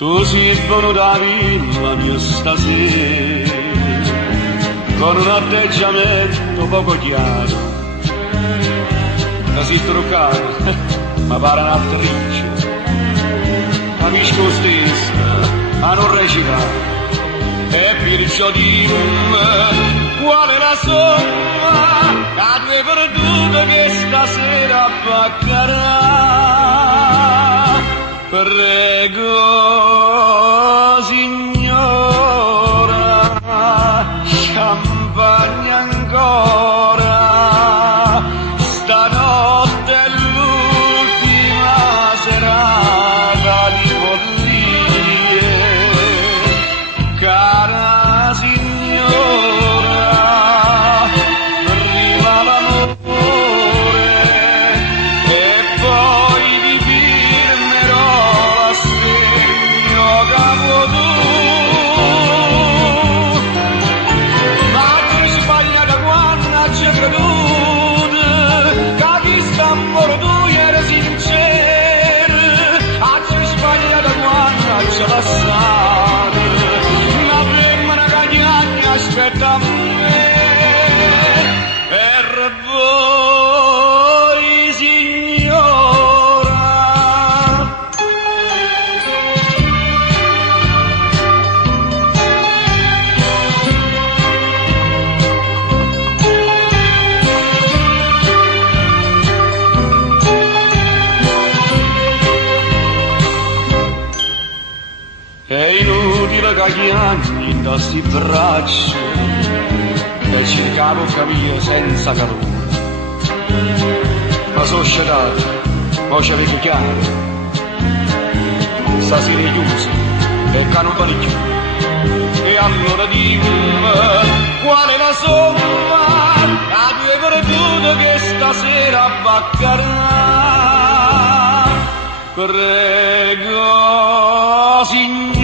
Tu sei venuta a villa mia stasera con un atteggiamento poco chiaro, ti sei truccato, ma pare un'attrice, capisco stesso, ma non recitare, e perciò dimmi qual è la somma che tu hai perduto che stasera pagherà. Prego, signora, champagne ancora, stanotte è l'ultima serata di follie, cara signora, prima l'amore e poi vi firmerò l'assegno capo tu. Ma tu hai sbagliato quando ci hai creduto, capisco amore tu eri sincero, hai sbagliato quando ci hai lasciato, ma prima una cagna aspetta a me, per voi signora. È inutile che chiami da sti braccia e cercavo capire senza calore, ma sono scedato, ma ci avevo chiaro, stasera è chiusa e non vale più, e allora dimmi qual è la somma che tu hai perduto che stasera pagherà. Prego, signora.